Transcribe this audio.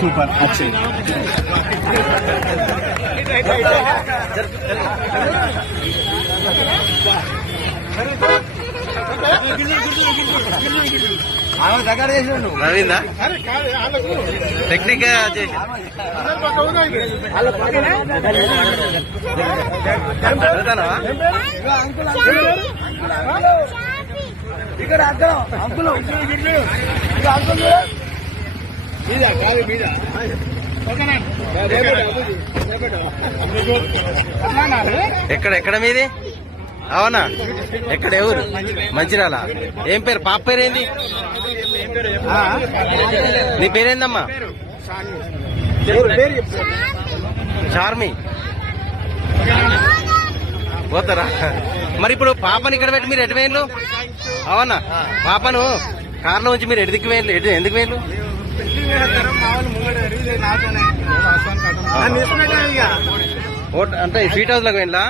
super अच्छे నవీందా technique చేసి ఇక్కడ అంకులు ఎక్కడ మీది అవునా ఎక్కడ ఎవరు మంచిరాల ఏం పేరు పాప పేరు ఏంది నీ పేరేందమ్మా చార్మి పోతారా మరి ఇప్పుడు పాపని ఇక్కడ పెట్టి మీరు ఎటు వేయండు అవునా పాపను కార్లో ఉంచి మీరు ఎటు దిక్కు వేయండి ఎందుకు వేయండు అంటే స్వీట్ హౌస్ లోకి వెళ్ళా